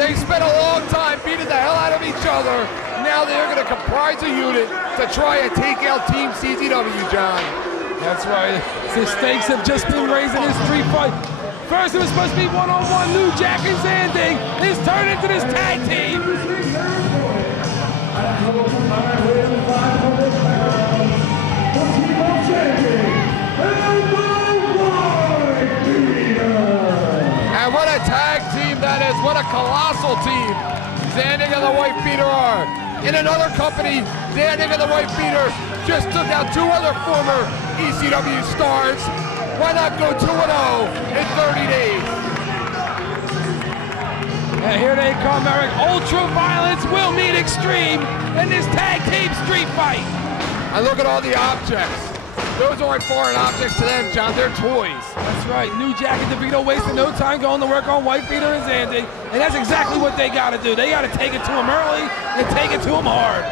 They spent a long time beating the hell out of each other. Now they're going to comprise a unit to try and take out Team CZW, John. That's right. The stakes have just been raised in this street fight. First, it was supposed to be one-on-one New Jack and Zandig. It's turned into this tag team. And what a tag team that is. What a colossal team Zandig and the White Beater are. In another company, Zandig and the White Beater just took out two other former ECW stars. Why not go 2-0 in 30 days? And here they come, Eric. Ultra violence will meet extreme in this tag team street fight. And look at all the objects. Those aren't foreign objects to them, John. They're toys. That's right. New Jack and DeVito wasting no time going to work on White Beater and Zandig. And that's exactly what they got to do. They got to take it to him early and take it to him hard.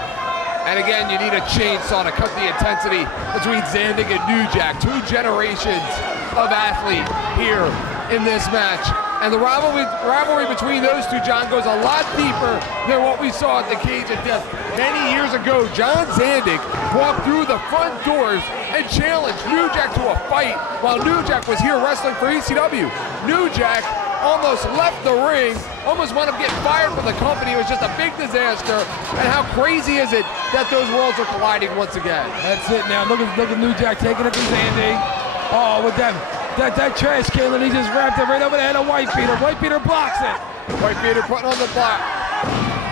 And again, you need a chainsaw to cut the intensity between Zandig and New Jack. Two generations of athlete here in this match. And the rivalry between those two, John, goes a lot deeper than what we saw at the Cage of Death. Many years ago, John Zandig walked through the front doors and challenged New Jack to a fight while New Jack was here wrestling for ECW. New Jack almost left the ring, almost wound up getting fired from the company. It was just a big disaster. And how crazy is it that those worlds are colliding once again? That's it now. Look at New Jack taking it from Zandig. Oh, with that trash can, and he just wrapped it right over the head of White Beater. White Beater blocks it. White Beater putting on the block.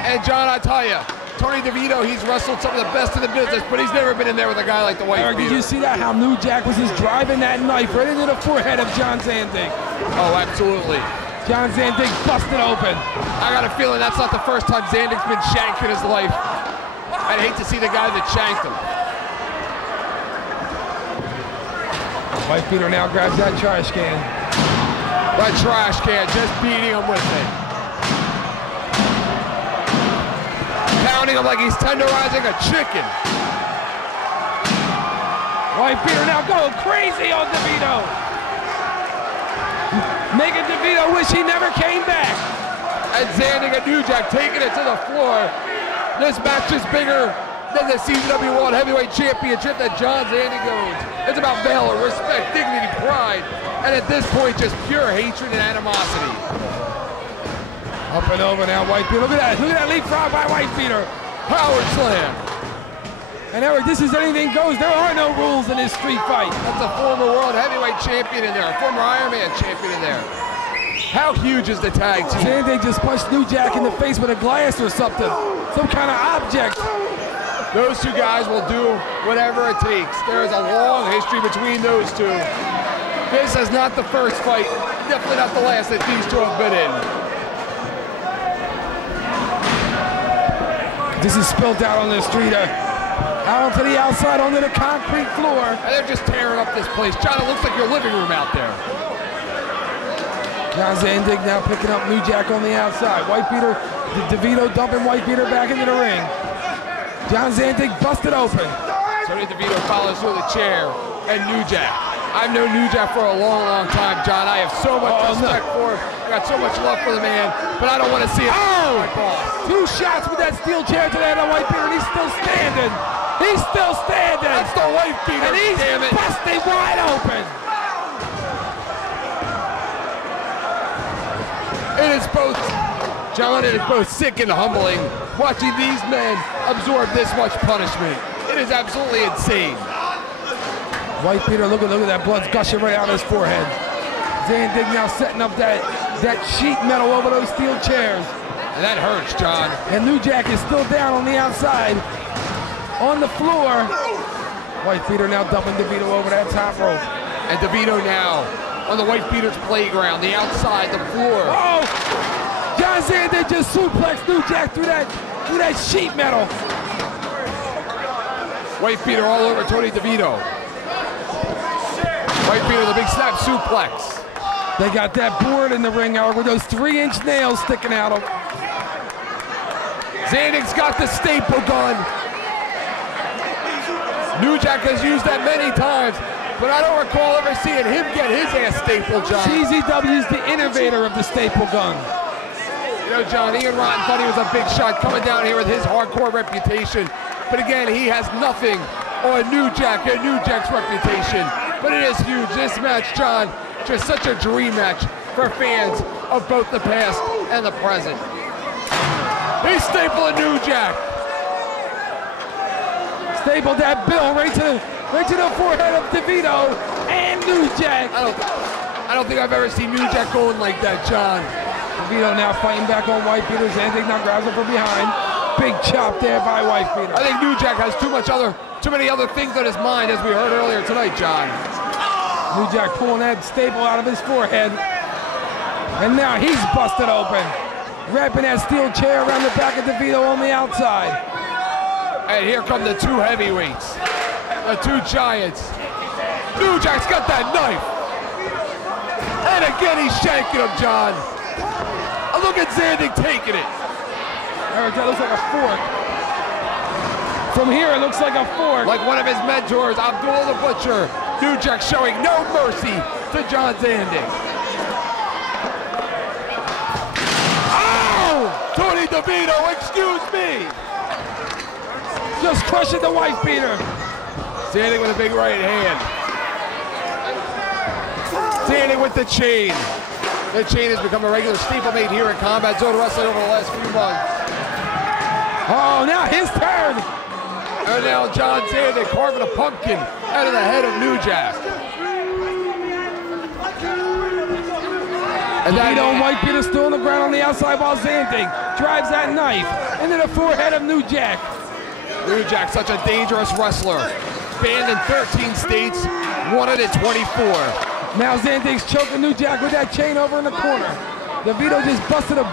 And John, I tell you, Tony DeVito, he's wrestled some of the best in the business, but he's never been in there with a guy like the White Beater. Did you see that? How New Jack was just driving that knife right into the forehead of John Zandig. Oh, absolutely. John Zandig busted open. I got a feeling that's not the first time Zandig's been shanked in his life. I'd hate to see the guy that shanked him. White Beater now grabs that trash can. That trash can just beating him with it. Pounding him like he's tenderizing a chicken. White Beater now going crazy on DeVito. Making DeVito wish he never came back. And Zandig and New Jack taking it to the floor. This match is bigger than the CZW World Heavyweight Championship that John Zandig owns. It's about valor, respect, dignity, pride, and at this point, just pure hatred and animosity. Up and over now, White Beater. Look at that leapfrog by White Beater. Power slam. And Eric, this is anything goes. There are no rules in this street fight. That's a former World Heavyweight Champion in there, a former Iron Man Champion in there. How huge is the tag team? Zandig just punched New Jack in the face with a glass or something, some kind of object. Those two guys will do whatever it takes. There is a long history between those two. This is not the first fight, definitely not the last that these two have been in. This is spilled out on the street, out onto the outside, onto the concrete floor. And they're just tearing up this place. John, it looks like your living room out there. John Zandig now picking up New Jack on the outside. White Beater, DeVito dumping White Beater back into the ring. John Zandig busted open. Tony DeVito follows through the chair, and New Jack. I've known New Jack for a long, long time, John. I have so much respect for him. I got so much love for the man, but I don't want to see him. Oh! My boss. Two shots with that steel chair to the head of White Beater, and he's still standing. He's still standing. That's the White Beater, and he's damn it. busted wide open. It is both, John, it is both sick and humbling watching these men absorb this much punishment. It is absolutely insane. White Beater, look at that blood's gushing right out of his forehead. Zandig now setting up that sheet metal over those steel chairs. And that hurts, John. And New Jack is still down on the outside, on the floor. White Beater now dumping DeVito over that top rope. And DeVito now on the White Beater's playground, the outside, the floor. Oh! John Zandig just suplexed New Jack through that sheet metal. White Beater all over Tony DeVito. White Beater, the big snap suplex. They got that board in the ring now with those 3-inch nails sticking out of him. Zandig's got the staple gun. New Jack has used that many times, but I don't recall ever seeing him get his ass stapled, John. CZW is the innovator of the staple gun. You know, John, Ian Rotten thought he was a big shot coming down here with his hardcore reputation. But again, he has nothing on New Jack's reputation. But it is huge. This match, John, just such a dream match for fans of both the past and the present. He's stapling New Jack. Stapled that bill right to the forehead of DeVito and New Jack. I don't think I've ever seen New Jack going like that, John. DeVito now fighting back on White Peter. Zandig now grabs him from behind. Big chop there by White Peter. I think New Jack has too many other things on his mind, as we heard earlier tonight, John. New Jack pulling that staple out of his forehead. And now he's busted open. Wrapping that steel chair around the back of DeVito on the outside. And here come the two heavyweights. The two giants. New Jack's got that knife. And again, he's shanking him, John. Look at Zandig taking it. Eric, that looks like a fork. From here, it looks like a fork. Like one of his mentors, Abdul the Butcher. New Jack showing no mercy to John Zandig. Oh! Tony DeVito, excuse me. Just crushing the White Peter. Zandig with a big right hand. Zandig with the chain. The chain has become a regular stablemate here in Combat Zone Wrestling over the last few months. Oh, now his turn. And now John Zandig carving a pumpkin out of the head of New Jack. And DeVito and White Peter still on the ground on the outside while Zandig drives that knife into the forehead of New Jack. New Jack, such a dangerous wrestler. Banned in 13 states, wanted in 24. Now Zandig's choking New Jack with that chain over in the corner. DeVito just busted a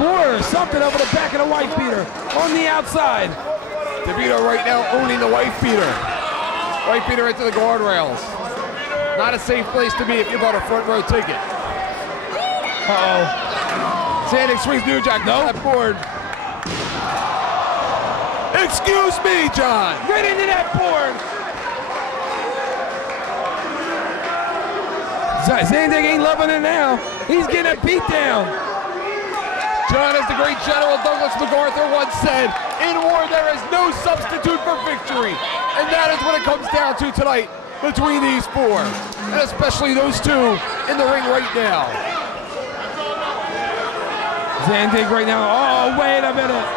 board or something over the back of the White Peter on the outside. DeVito right now owning the White Peter. White Peter into the guardrails. Not a safe place to be if you bought a front row ticket. Uh-oh. Zandig swings New Jack off that board. Excuse me, John. Right into that board. Zandig ain't loving it now. He's getting a beat down. John, as the great General Douglas MacArthur once said, in war there is no substitute for victory. And that is what it comes down to tonight between these four. And especially those two in the ring right now. Zandig right now. Oh, wait a minute.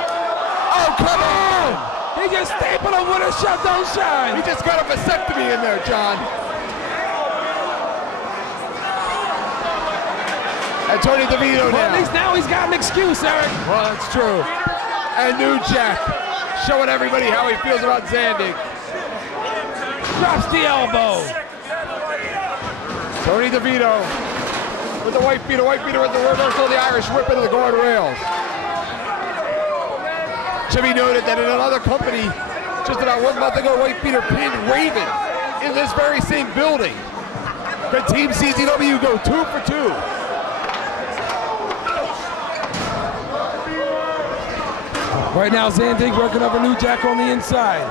Oh, come on! He just stapled him with a shut, don't shine. He just got a vasectomy in there, John. And Tony DeVito now. Well, at least now he's got an excuse, Eric. Well, that's true. And New Jack showing everybody how he feels about Zandig. Drops the elbow. Tony DeVito with the White Peter. White Peter with the reversal of the Irish whip into the guardrails. Should be noted that in another company, just about 1 month ago, White Peter pinned Raven in this very same building. But Team CZW go 2 for 2. Right now, Zandig working over New Jack on the inside.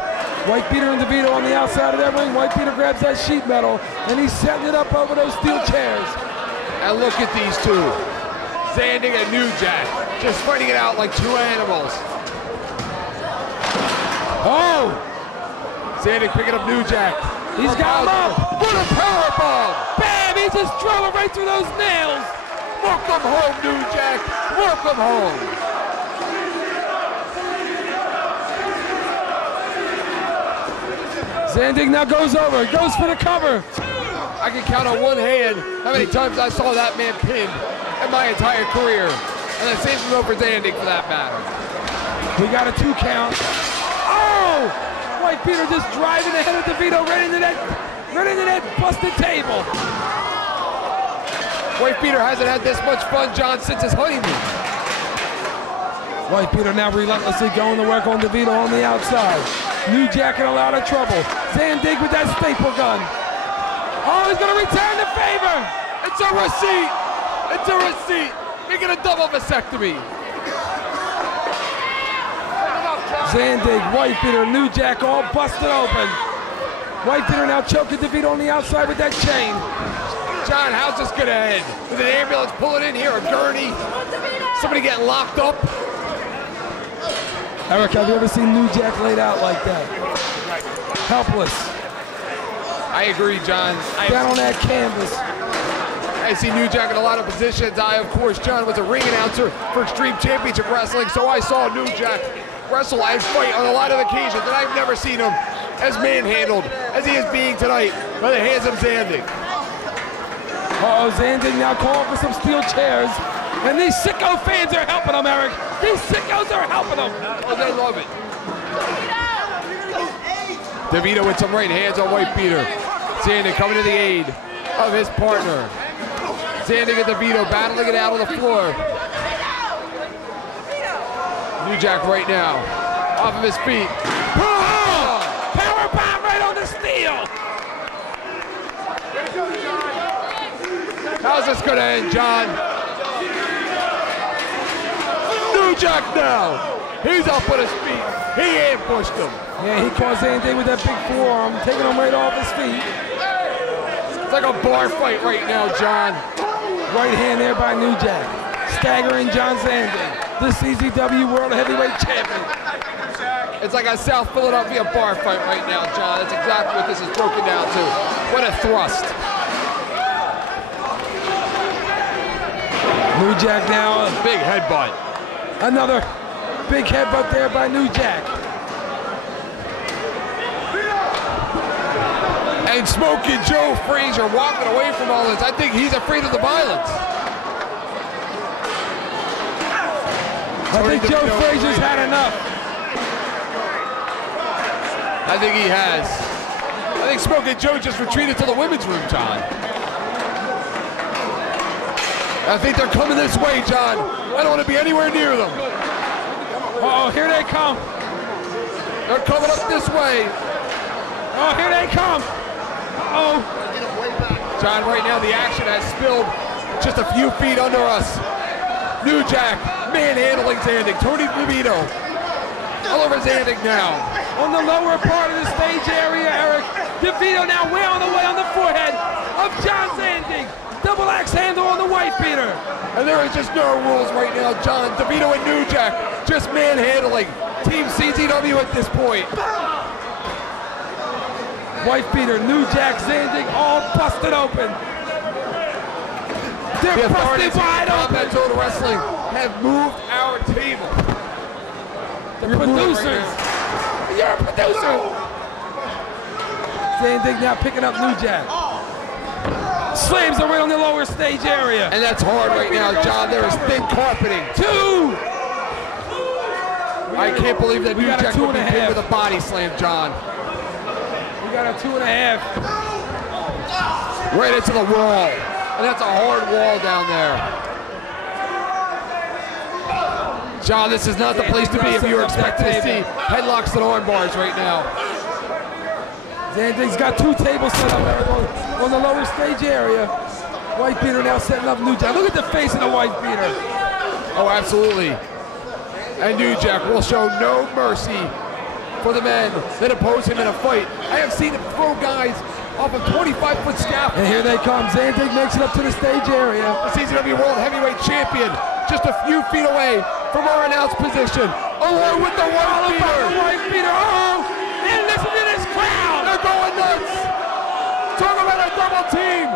White Peter and DeVito on the outside of that ring. White Peter grabs that sheet metal, and he's setting it up over those steel chairs. And look at these two. Zandig and New Jack just fighting it out like two animals. Oh! Zandig picking up New Jack. He's got him up. What a powerbomb! Bam! He just drove it right through those nails. Welcome home, New Jack. Welcome home. Zandig now goes over, goes for the cover. I can count on one hand how many times I saw that man pinned in my entire career. And the same can go for Zandig for that matter. We got a 2 count. Oh! White Peter just driving the head of DeVito right into that busted table. White Peter hasn't had this much fun, John, since his honeymoon. White Peter now relentlessly going to work on DeVito on the outside. New Jack in a lot of trouble. Zandig with that staple gun. Oh, he's going to return the favor. It's a receipt. It's a receipt. Making a double vasectomy. Zandig, White Peter, New Jack all busted open. White Peter now choking DeVito on the outside with that chain. John, how's this going to end? With an ambulance pulling in here, a gurney? somebody getting locked up. Eric, have you ever seen New Jack laid out like that? Helpless. I agree, John. Down on that canvas. I see New Jack in a lot of positions. I, of course, John, was a ring announcer for Extreme Championship Wrestling, so I saw New Jack wrestle and fight on a lot of occasions, and I've never seen him as manhandled as he is being tonight by the hands of Zandig. Uh-oh, Zandig now calling for some steel chairs, and these sicko fans are helping him, Eric. These sickos are helping him. Oh, they love it. DeVito with some right hands on White Peter. Zandig coming to the aid of his partner. Zandig and DeVito battling it out on the floor. New Jack right now, off of his feet. Oh! Power bomb right on the steel. How's this gonna end, John? New Jack now. He's up on his feet. He ambushed him. Yeah, he caught Zandig with that big forearm, taking him right off his feet. It's like a bar fight right now, John. Right hand there by New Jack. Staggering John Zandig, the CZW World Heavyweight Champion. It's like a South Philadelphia bar fight right now, John. That's exactly what this is broken down to. What a thrust. New Jack now. Big headbutt. Another big headbutt there by New Jack. And Smoky Joe Frazier walking away from all this. I think he's afraid of the violence. I think Joe Frazier's had enough. I think he has. I think Smoky Joe just retreated to the women's room, John. I think they're coming this way, John. I don't want to be anywhere near them. Uh-oh, here they come. They're coming up this way. Oh, here they come. Uh-oh. John, right now the action has spilled just a few feet under us. New Jack manhandling Zandig. Tony DeVito all over Zandig now. On the lower part of the stage area, Eric. DeVito now way on the way on the forehead of John Zandig. Double axe handle on the White Peter. And there is just no rules right now, John. DeVito and New Jack just manhandling Team CZW at this point. White Peter, New Jack, Zandig, all busted open. They're busted wide open. Total Wrestling have moved our table. The producers. You're a producer. Zandig now picking up New Jack. Slams are right on the lower stage area. And that's hard right now, John. There is thin carpeting. Two. I can't believe that New Jack would be hit with a body slam, John. We got a 2.5. Right into the wall. And that's a hard wall down there. John, this is not the place to be if you were expecting to see headlocks and arm bars right now. Zandig's got two tables set up, Eric, on the lower stage area. White Peter now setting up New Jack. Look at the face of the White Peter. Oh, absolutely. And New Jack will show no mercy for the men that oppose him in a fight. I have seen him throw guys off a 25-foot scaffold. And here they come. Zandig makes it up to the stage area. The CZW World Heavyweight Champion, just a few feet away from our announced position, along with the White Peter. Oh, and listen to this crowd. They're going nuts. Talk about a double team.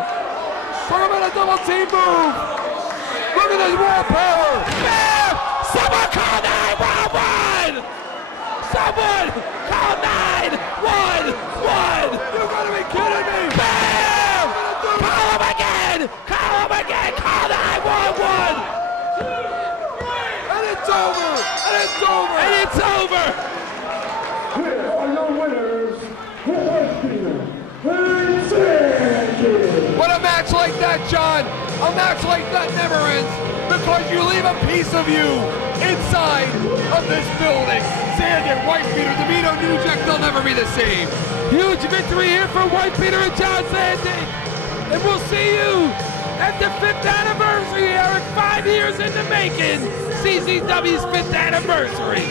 Talk about a double team move. Look at this raw power. Bam! Someone call 911! Someone call 911! You're gonna be kidding me! Bam! Call him again! Call him again! Call 911! And it's over! And it's over! And it's over! Here are your winners, White Peter and Zandig. What a match like that, John! A match like that never ends because you leave a piece of you inside of this building. Zandig, White Peter, DeVito, New Jack, they'll never be the same. Huge victory here for White Peter and John Zandig. And we'll see you at the 5th anniversary, Eric. 5 years in the making. CZW's 5th anniversary.